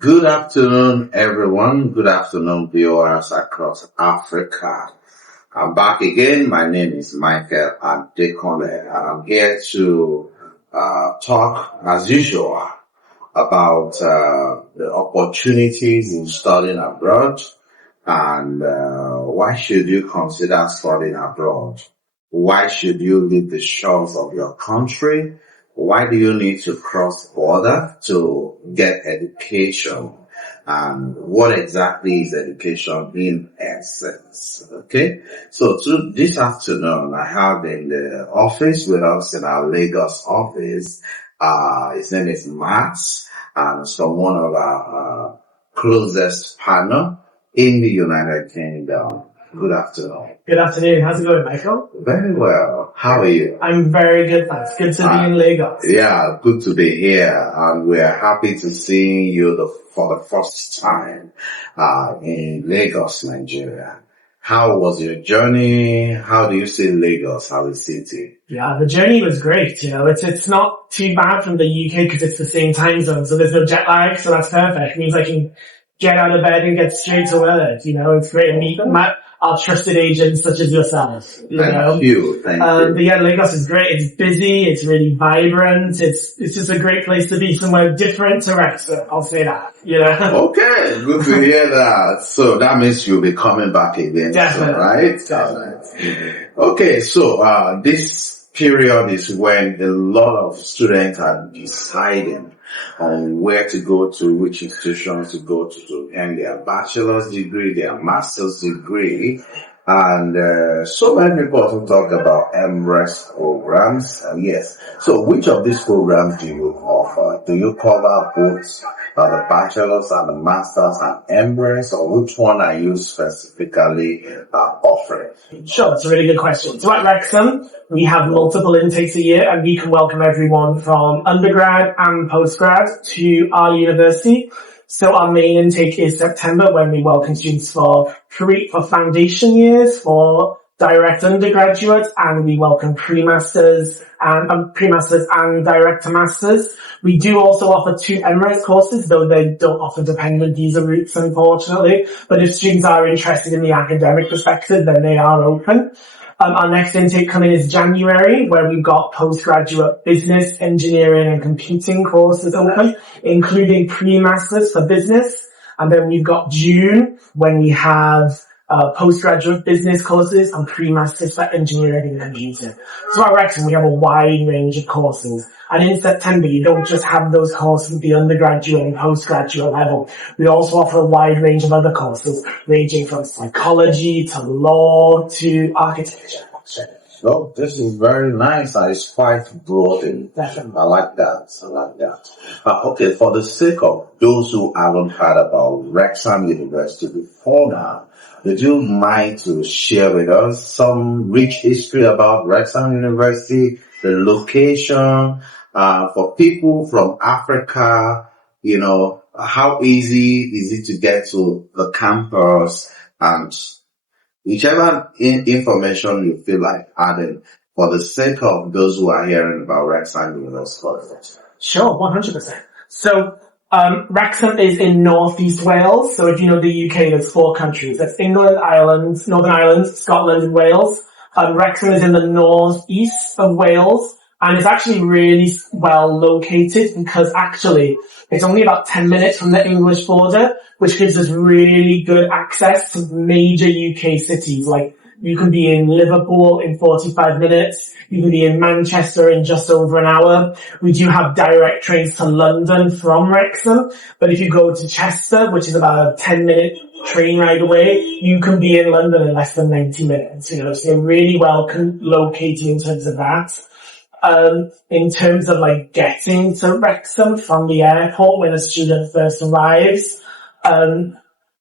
Good afternoon, everyone. Good afternoon, viewers across Africa. I'm back again. My name is Michael Adekanle, and I'm here to talk, as usual, about the opportunities in studying abroad and why should you consider studying abroad? Why should you leave the shores of your country? Why do you need to cross border to get education? And what exactly is education in essence? Okay. So this afternoon, I have in the office with us in our Lagos office, his name is Max, and one of our closest partner in the United Kingdom. Good afternoon. Good afternoon. How's it going, Michael? Very well. How are you? I'm very good, thanks. Good to be in Lagos. Yeah, good to be here. And we're happy to see you for the first time in Lagos, Nigeria. How was your journey? How do you see Lagos as a city? Yeah, the journey was great. It's not too bad from the UK because it's the same time zone, so there's no jet lag, so that's perfect. It means I can get out of bed and get straight to work. It's great to meet our trusted agents such as yourself. Thank you. But yeah, Lagos is great. It's busy. It's really vibrant. It's just a great place to be, somewhere different to Wrexham. I'll say that. Okay, good to hear that. So that means you'll be coming back again. Definitely. Right? Definitely. Okay, so this period is when a lot of students are deciding on where to go to, which institutions to go to earn their bachelor's degree, their master's degree. And so many people also talk about MRES programs. And yes, so which of these programs do you offer? Do you cover both the bachelor's and the master's and MRES, or which one are you specifically offering? Sure, that's a really good question. So at Wrexham, we have multiple intakes a year, and we can welcome everyone from undergrad and postgrad to our university. So our main intake is September, when we welcome students for foundation years, for direct undergraduates, and we welcome pre-masters and direct to masters. We do also offer 2 MRes courses, though they don't offer dependent visa routes, unfortunately. But if students are interested in the academic perspective, then they are open. Our next intake coming is January, where we've got postgraduate business, engineering and computing courses open, including pre-masters for business. And then we've got June, when we have postgraduate business courses and pre-masters for engineering and computing. So at Wrexham, we have a wide range of courses. And in September, you don't just have those courses at the undergraduate and postgraduate level. We also offer a wide range of other courses, ranging from psychology to law to architecture. So this is very nice. It's quite broad. Definitely. I like that. Okay, for the sake of those who haven't heard about Wrexham University before now, would you mind to share with us some rich history about Wrexham University, the location, for people from Africa, how easy is it to get to the campus, and whichever information you feel like adding for the sake of those who are hearing about Wrexham University. Sure, 100%. So, Wrexham is in Northeast Wales. So if you know the UK, there's 4 countries. That's England, Ireland, Northern Ireland, Scotland, and Wales. Wrexham is in the northeast of Wales, and it's actually really well located because actually it's only about 10 minutes from the English border, which gives us really good access to major UK cities. Like, you can be in Liverpool in 45 minutes. You can be in Manchester in just over an hour. We do have direct trains to London from Wrexham. But if you go to Chester, which is about a 10-minute train ride away, you can be in London in less than 90 minutes. So really well located in terms of that. In terms of getting to Wrexham from the airport when a student first arrives,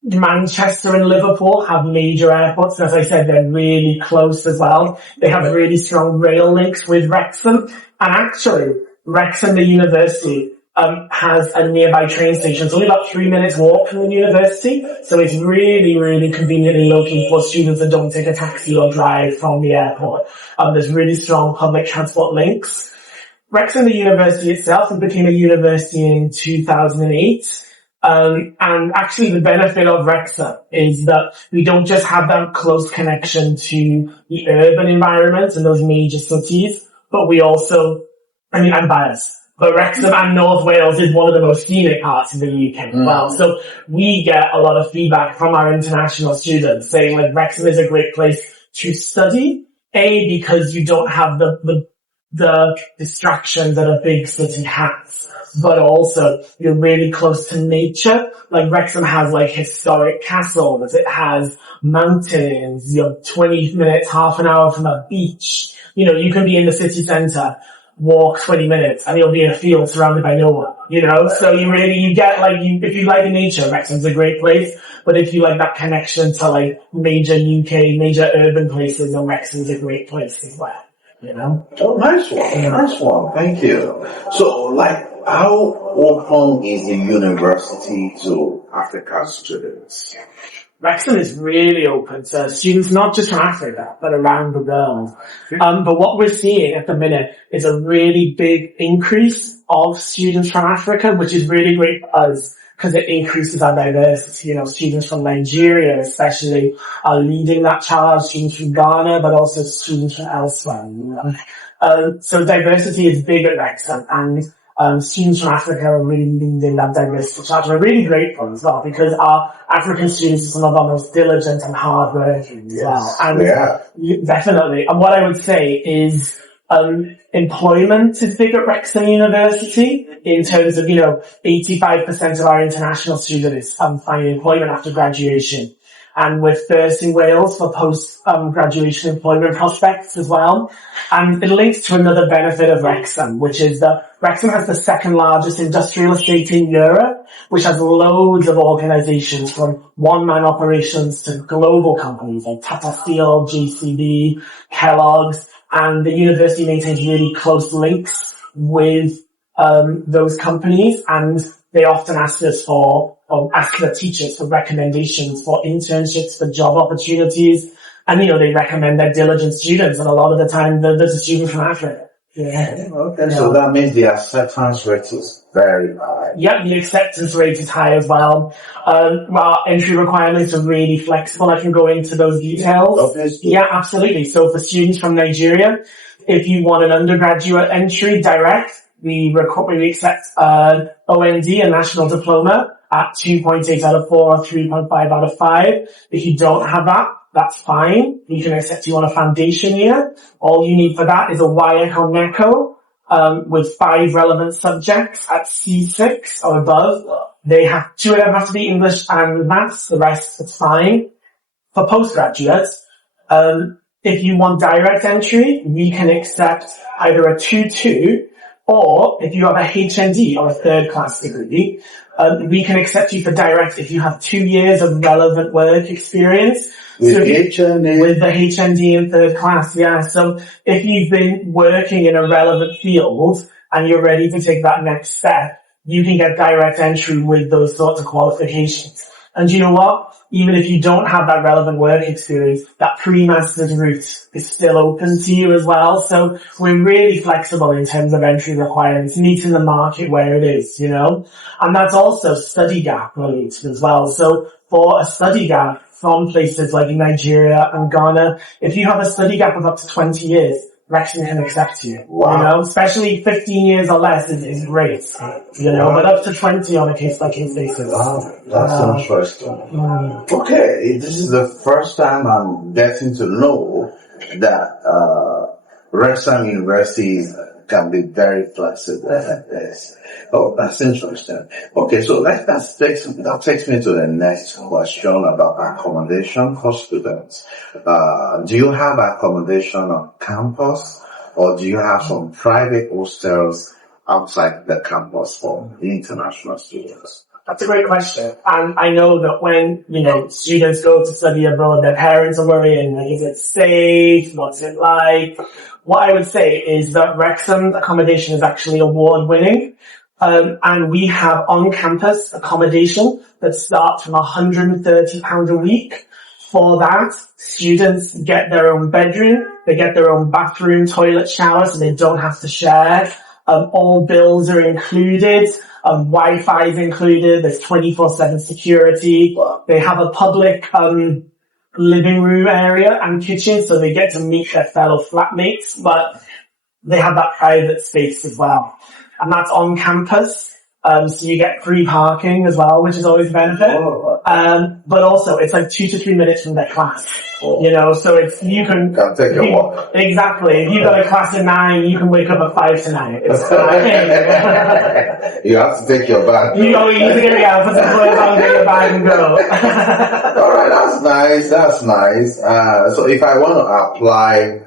Manchester and Liverpool have major airports, and as I said, they're really close as well. They have really strong rail links with Wrexham, and actually, Wrexham, the university, has a nearby train station. It's only about 3 minutes walk from the university, so it's really, really conveniently located for students that don't take a taxi or drive from the airport. There's really strong public transport links. Wrexham, the university itself, became a university in 2008. And actually the benefit of Wrexham is that we don't just have that close connection to the urban environment and those major cities, but we also, I mean, I'm biased, but Wrexham and North Wales is one of the most scenic parts of the UK as well. So we get a lot of feedback from our international students saying like Wrexham is a great place to study, because you don't have the distractions that a big city has, but also you're really close to nature. Like Wrexham has like historic castles, it has mountains, you're 20 minutes, half an hour from a beach. You know, you can be in the city centre, walk 20 minutes and you'll be in a field surrounded by no one, you know? So you get like, if you like nature, Wrexham's a great place. But if you like that connection to like major urban places, then Wrexham's a great place as well, you know? Oh, nice one. Thank you. So, like, how open is the university to African students? Wrexham is really open to students, not just from Africa, but around the world. But what we're seeing at the minute is a really big increase of students from Africa, which is really great for us because it increases our diversity. You know, students from Nigeria especially are leading that charge, students from Ghana, but also students from elsewhere. You know? So diversity is big at Wrexham, and students from Africa are really leading that diversity charge. We're really grateful as well because our African students are some of our most diligent and hardworking as well. And definitely. And what I would say is, employment is big at Wrexham University in terms of, 85% of our international students finding employment after graduation. And we're first in Wales for post-graduation employment prospects as well. And it links to another benefit of Wrexham, which is that Wrexham has the second largest industrial estate in Europe, which has loads of organizations from one-man operations to global companies like Tata Steel, JCB, Kellogg's, and the university maintains really close links with those companies, and they often ask the teachers for recommendations for internships, for job opportunities, and they recommend their diligent students, and a lot of the time there's a student from Africa. Okay, so that means the acceptance rate is very high. Yeah, the acceptance rate is high as well. Our entry requirements are really flexible. I can go into those details. Obviously. Yeah, absolutely. So for students from Nigeria, if you want an undergraduate entry direct, we accept OND, a national diploma, at 2.8 out of 4 or 3.5 out of 5. If you don't have that, that's fine. We can accept you on a foundation year. All you need for that is a WIAC or NECO, with 5 relevant subjects at C6 or above. 2 of them have to be English and maths, the rest is fine. For postgraduates, if you want direct entry, we can accept either a 2-2, or if you have a HND or a third class degree, we can accept you for direct if you have 2 years of relevant work experience. With HND? With the HND in third class, yeah. So if you've been working in a relevant field and you're ready to take that next step, you can get direct entry with those sorts of qualifications. And you know what? Even if you don't have that relevant work experience, that pre-master's route is still open to you as well. So we're really flexible in terms of entry requirements, meeting the market where it is, And that's also study gap related as well. So for a study gap from places like Nigeria and Ghana, if you have a study gap of up to 20 years, Wrexham can accept you. Wow. Especially 15 years or less is great. But up to 20 on a case-by-case basis. Wow, that's interesting. Okay, this is the first time I'm getting to know that Wrexham University can be very flexible like this. Oh, that's interesting. Okay, so that takes me to the next question about accommodation for students. Do you have accommodation on campus, or do you have some private hostels outside the campus for the international students? That's a great question. And I know that when, students go to study abroad, their parents are worrying, is it safe? What's it like? What I would say is that Wrexham accommodation is actually award-winning. And we have on-campus accommodation that starts from £130 a week. For that, students get their own bedroom, they get their own bathroom, toilet, shower, so they don't have to share. All bills are included. Wi-Fi is included. There's 24/7 security. They have a public living room area and kitchen, so they get to meet their fellow flatmates, but they have that private space as well. And that's on campus. So you get free parking as well, which is always a benefit. But also it's like 2 to 3 minutes from their class. You know, so it's, you can take a walk. Exactly. If you've got a class at 9, you can wake up at 5 to 9. It's fine. You have to take your bag. You need to get out, put some clothes on, get your bag and go. Alright, that's nice. So if I want to apply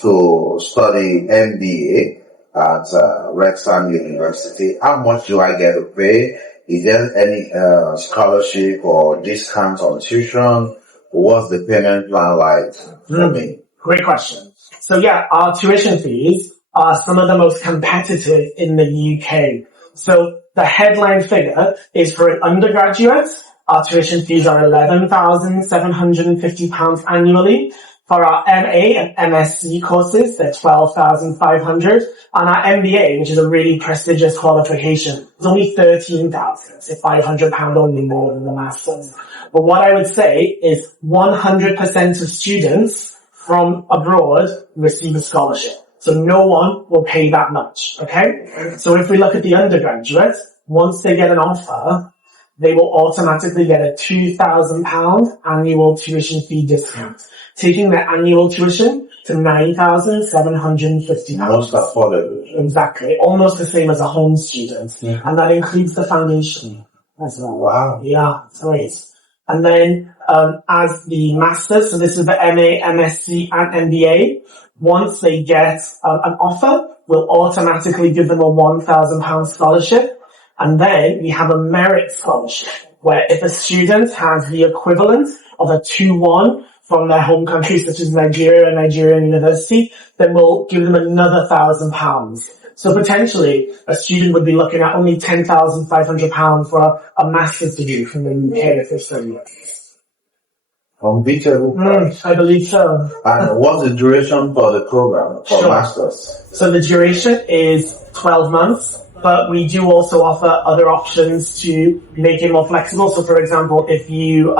to study MBA at Wrexham University, how much do I get to pay? Is there any scholarship or discount on tuition? What's the payment plan like for me? Great question. So yeah, our tuition fees are some of the most competitive in the UK. So the headline figure is for an undergraduate, our tuition fees are £11,750 annually. For our MA and MSc courses, they're £12,500. And our MBA, which is a really prestigious qualification, is only £13,000, so £500 only more than the Masters. But what I would say is 100% of students from abroad receive a scholarship. So no one will pay that much, okay? So if we look at the undergraduate, once they get an offer, they will automatically get a £2,000 annual tuition fee discount, taking their annual tuition to £9,750. Most affordable. Exactly. Almost the same as a home student. Mm-hmm. And that includes the foundation as well. Wow. Yeah, it's great. And then, as the Masters, so this is the MA, MSc, and MBA, once they get an offer, we'll automatically give them a £1,000 scholarship. And then we have a merit scholarship, where if a student has the equivalent of a 2-1 from their home country, such as Nigeria and Nigerian University, then we'll give them another £1,000. So potentially, a student would be looking at only £10,500 for a master's degree from the UK if they study it. Unbeatable. I believe so. And what's the duration for the program for masters? So the duration is 12 months. But we do also offer other options to make it more flexible. So for example, if you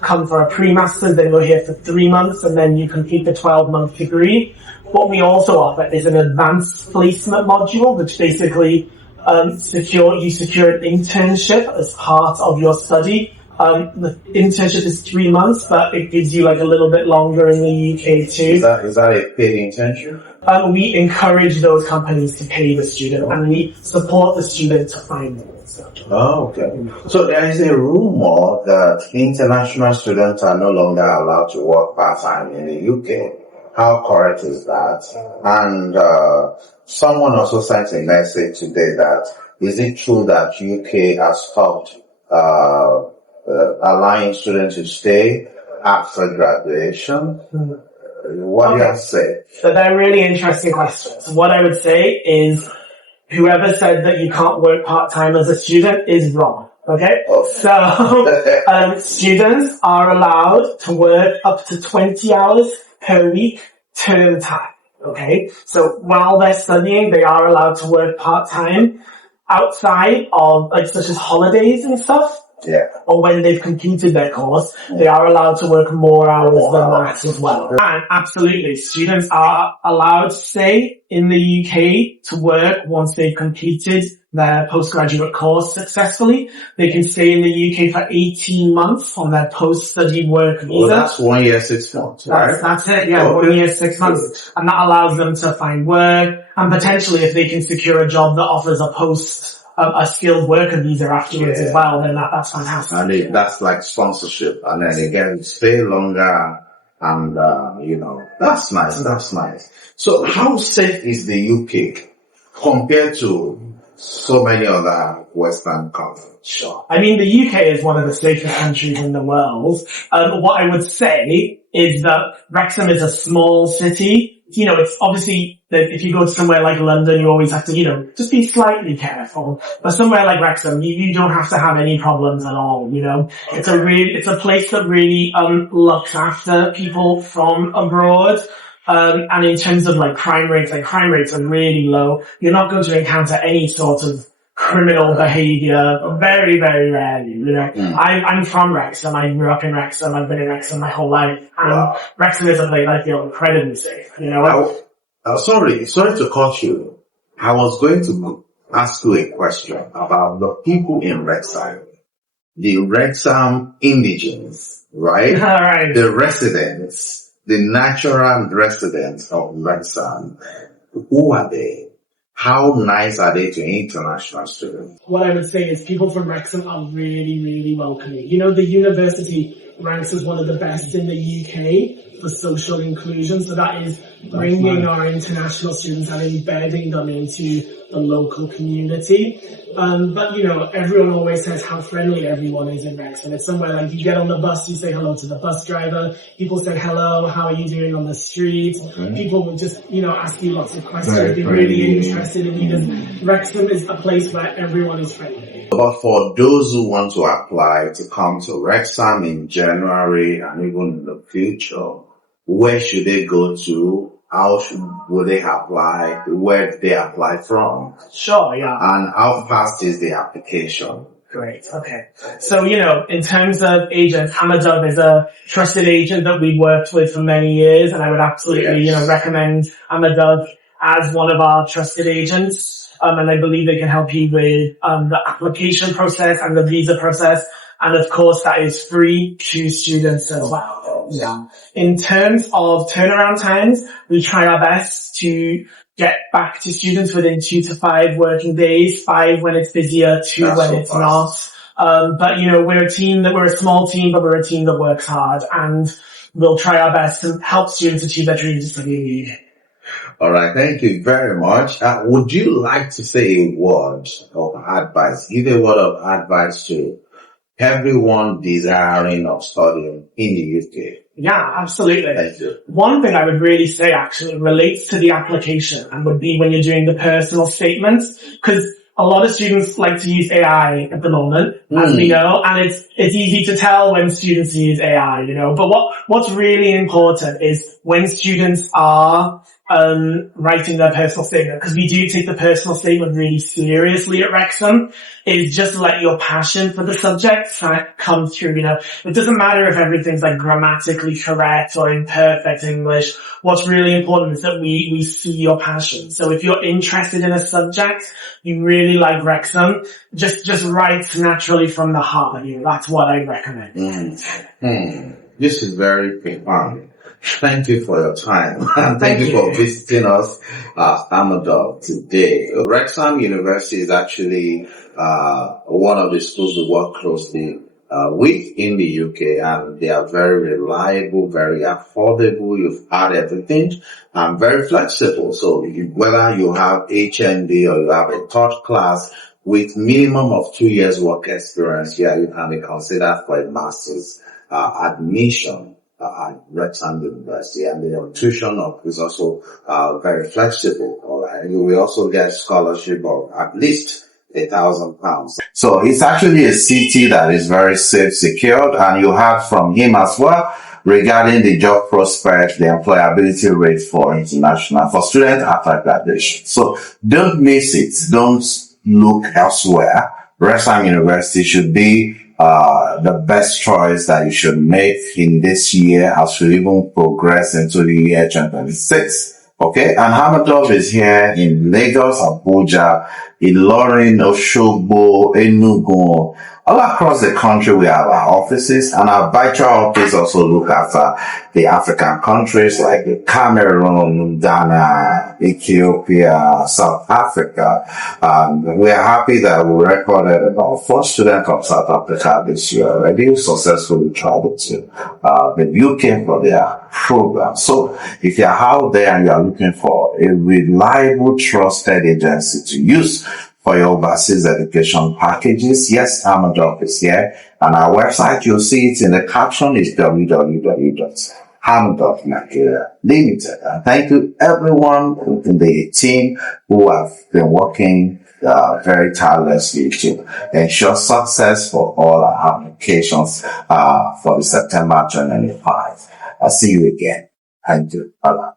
come for a pre-master's, then you're here for 3 months and then you complete the 12-month degree. What we also offer is an advanced placement module, which basically you secure an internship as part of your study. The internship is 3 months, but it gives you like a little bit longer in the UK too. Is that a paid internship? We encourage those companies to pay the student, and we support the student to find them. Oh, okay. So there is a rumor that international students are no longer allowed to work part-time in the UK. How correct is that? And someone also sent a message today that, is it true that UK has stopped allowing students to stay after graduation? What do you have to say? So they're really interesting questions. What I would say is, whoever said that you can't work part-time as a student is wrong. Okay? So, students are allowed to work up to 20 hours per week, term time. Okay? So while they're studying, they are allowed to work part-time outside of, like, such as holidays and stuff. Yeah. Or when they've completed their course, they are allowed to work more hours than that as well. And absolutely, students are allowed to stay in the UK to work once they've completed their postgraduate course successfully. They can stay in the UK for 18 months on their post-study work visa. Well, that's 1 year, 6 months, right? That's it, yeah, okay. 1 year, 6 months. And that allows them to find work, and potentially if they can secure a job that offers a skilled worker visa afterwards as well, then that's fantastic. And that's like sponsorship. And then again, stay longer and, that's nice. So how safe is the UK compared to so many other Western countries? Sure. I mean, the UK is one of the safest countries in the world. What I would say is that Wrexham is a small city. It's obviously that if you go to somewhere like London, you always have to, just be slightly careful. But somewhere like Wrexham, you don't have to have any problems at all, It's a place that really, looks after people from abroad. And in terms of crime rates are really low. You're not going to encounter any sort of criminal behavior, very, very rarely, you know. I'm from Wrexham. I grew up in Wrexham. I've been in Wrexham my whole life. And Wrexham is a place I feel incredibly safe, you know. Sorry to cut you. I was going to ask you a question about the people in Wrexham, the Wrexham indigenes, right? All right. The residents, the natural residents of Wrexham. Who are they? How nice are they to international students? What I would say is people from Wrexham are really, really welcoming. You know, the university ranks as one of the best in the UK for social inclusion. So that is bringing our international students and embedding them into the local community. But you know, everyone always says how friendly everyone is in Wrexham. It's somewhere like you get on the bus, you say hello to the bus driver. People say hello, how are you doing on the street? People will just, you know, ask you lots of questions. Be really interested in you. Because Wrexham is a place where everyone is friendly. But for those who want to apply to come to Wrexham in January and even in the future, where should they go to? Would they apply? Where did they apply from? Sure, yeah. And how fast is the application? Great, okay. So, you know, in terms of agents, Hamadov is a trusted agent that we've worked with for many years, and I would absolutely, you know, recommend Hamadov as one of our trusted agents. And I believe they can help you with the application process and the visa process. And of course, that is free to students as well. Yeah. In terms of turnaround times, we try our best to get back to students within 2 to 5 working days, 5 when it's busier, 2 when it's not. But you know, we're a small team, but we're a team that works hard, and we'll try our best to help students achieve their dreams to study in the UK. All right, thank you very much. Would you like to say a word of advice? Give a word of advice to everyone desiring of studying in the UK. Yeah, absolutely. Thank you. One thing I would really say actually relates to the application and would be when you're doing the personal statements, because a lot of students like to use AI at the moment, as we know, and it's easy to tell when students use AI, you know, but what's really important is when students are writing their personal statement, because we do take the personal statement really seriously at Wrexham, is just let your passion for the subject come through, you know. It doesn't matter if everything's like grammatically correct or in perfect English. What's really important is that we see your passion. So if you're interested in a subject, you really like Wrexham, just write naturally from the heart, you know. That's what I recommend. This is very profound. Thank you for your time. And thank you for visiting us at Hamadov today. Wrexham University is actually one of the schools we work closely with in the UK, and they are very reliable, very affordable. You've had everything, and very flexible. So whether you have HND or you have a third class with minimum of 2 years work experience, you can be considered for a master's admission at Wrexham University, and the tuition is also very flexible. All right, you will also get scholarship of at least £1,000. So it's actually a city that is very safe, secured, and you heard from him as well regarding the job prospect, the employability rate for students after graduation. So don't miss it. Don't look elsewhere. Wrexham University should be the best choice that you should make in this year as we even progress into the year 2026. Okay, and Hamadov is here in Lagos, Abuja, Ilorin, Oshogbo, Enugu. All across the country we have our offices, and our virtual office also look after the African countries like Cameroon, Ghana, Ethiopia, South Africa. We are happy that we recorded about 4 students from South Africa this year already successfully traveled to the UK for their program. So if you're out there and you're looking for a reliable, trusted agency to use for your overseas education packages, yes, Hamadov is here, and our website, you'll see it in the caption, is www.hamadov Nigeria Limited. And thank you everyone within the team who have been working very tirelessly to ensure success for all our applications for the September 2025. I'll see you again. Thank you. Bye-bye.